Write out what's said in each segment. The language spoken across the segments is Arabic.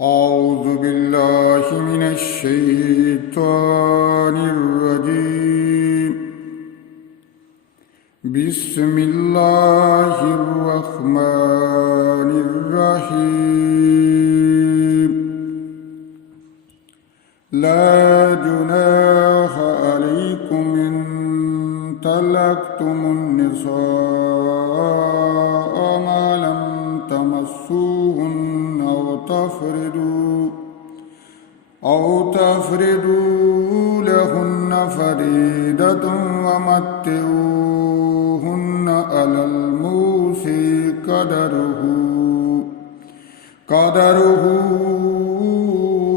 أعوذ بالله من الشيطان الرجيم. بسم الله الرحمن الرحيم. لا جناح عليكم إن طلقتم النساء ما لم تمسوهن أو تفرضوا لهن فريضة ومتعوهن على الموسع قدره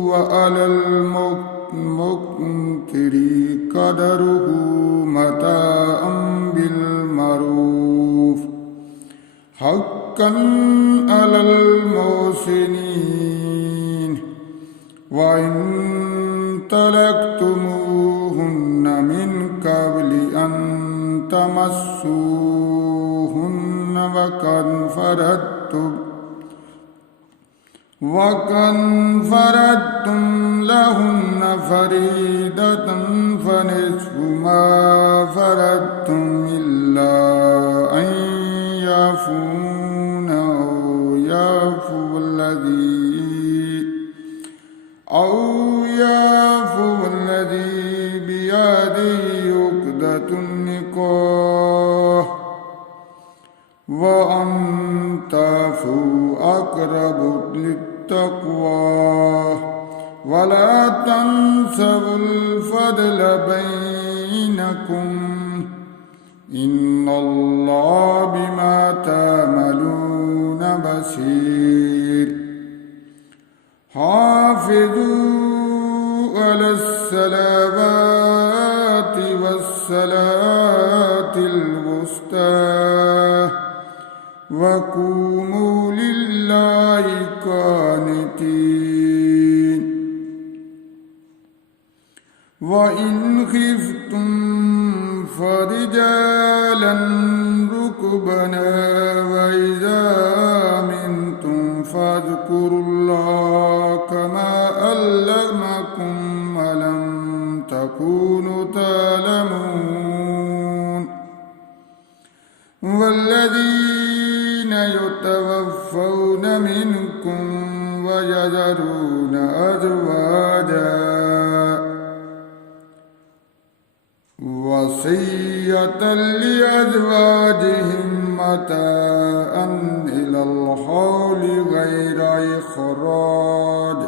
وعلى المقتر قدره متاعا بالمعروف حقا على المحسنين. وإن طلقتموهن من قبل أن تمسوهن وقد فرضتم لهن فريضة فنصف ما فرضتم إلا أن يعفون أو يعفو الذي بيده عقدة النكاح وأن تعفوا أقرب للتقوى ولا تنسوا الفضل بينكم إن الله بما تعملون بصير. حافظوا على الصلوات والصلاة الوسطى وقوموا لله قانتين. وإن خفتم فرجالا ركبانا وإذا أمنتم فاذكروا الله كما علمكم ولم تكونوا تعلمون. والذين يتوفون منكم ويذرون أزواجا وصية لأزواجهم متاعا إلى الحول غير إخراج.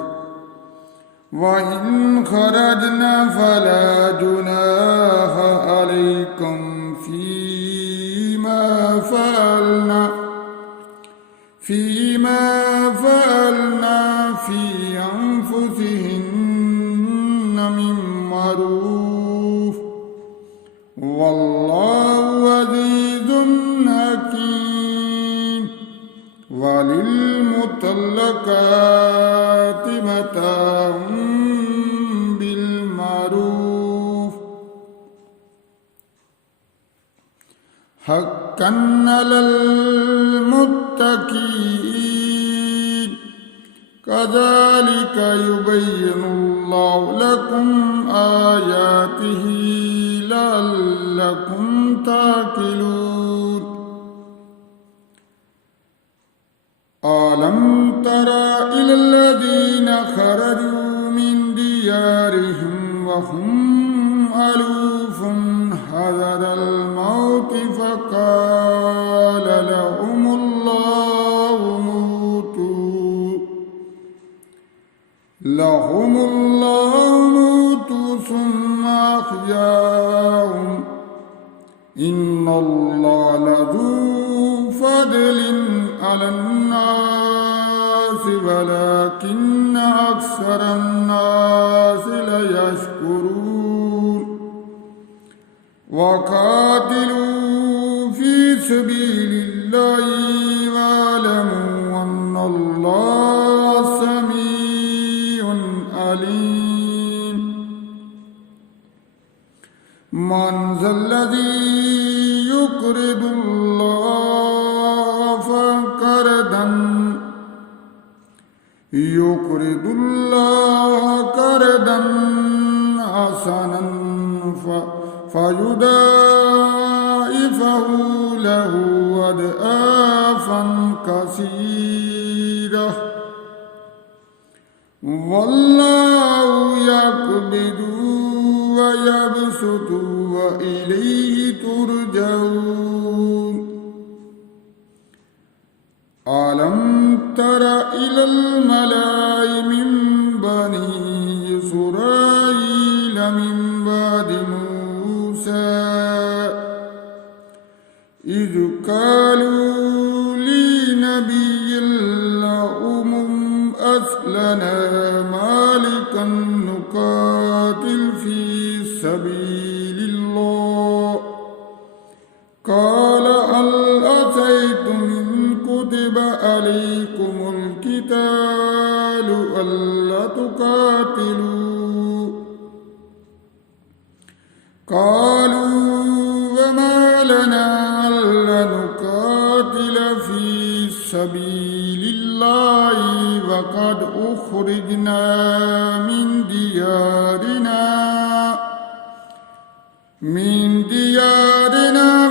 وإن خرجنا فلا جناح عليكم فيما فعلنا في أنفسهن من معروف والله عزيز حكيم. وللمطلقات متاع بالمعروف حقا على المتقين. كذلك يبين الله لكم آياته لعلكم تعقلون. ألم تر إلى الذين خرجوا من ديارهم وهم ألوف حذر الموت فقال لهم الله موتوا ثم أحياهم إن الله لذو فضل على الناس ولكن أكثر الناس لا يشكرون. وقاتلوا في سبيل الله واعلموا أن الله سميع عليم. من ذا الذي يقرض الله قرضا يقرض الله قرضا حسنا فيضاعفه له أضعافا كثيرة والله يقبض ويبسط وإليه ترجعون ألم تر إلى الملأ من بني إسرائيل من بعد موسى إذ قالوا لنبي لهم أسلنا مالكا نقاتل في سبيل الله قال هل أتيتم إن كتب عليكم القتال ألا تقاتلوا قالوا وما لنا ألا نقاتل في سبيل الله وقد أخرجنا من ديارنا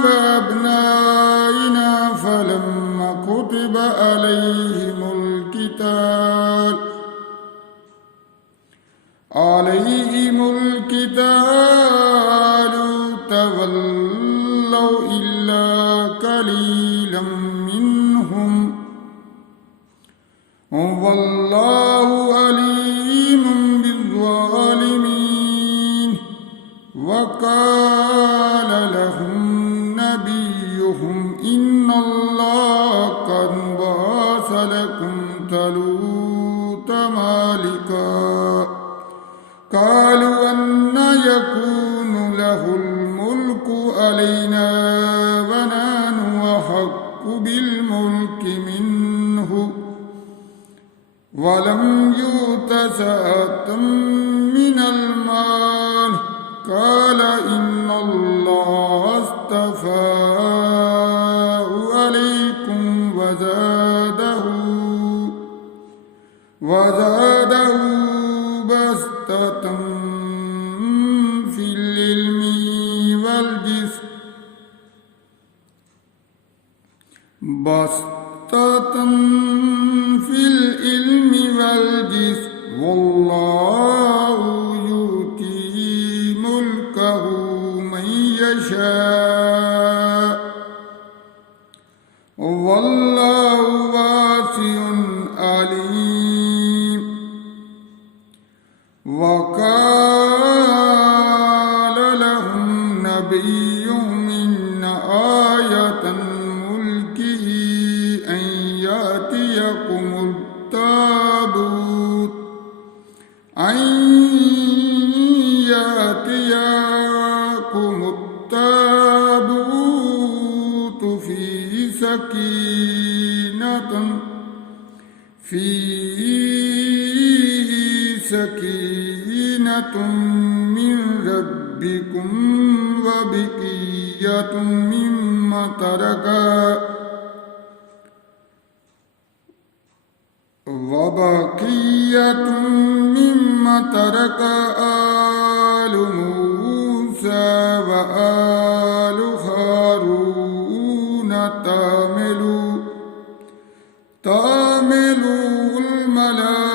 وأبنائنا فلما كتب عليهم القتال تولوا إلا قليلا منهم والله عليم بالظالمين وقال لهم نبيهم إن الله قد بعث لكم طالوت ملكا قالوا أن يكون له الملك علينا ونحن أحق بالملك منه ولم يؤت سعة من المال قال إن الله اصطفاه عليكم وزاده بسطة في العلم والجسم والله يؤتي ملكه من يشاء والله واسع عليم وقال لهم نبيهم إن آية ملكه أن يأتيكم التابوت فيه سكينة من ربكم وبقية مما ترك آل موسى وآل هارون تعملوا الملائكة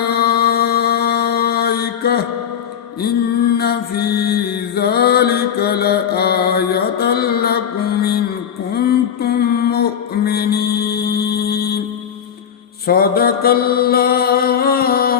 إن في ذلك لآية لكم إن كنتم مؤمنين صدق الله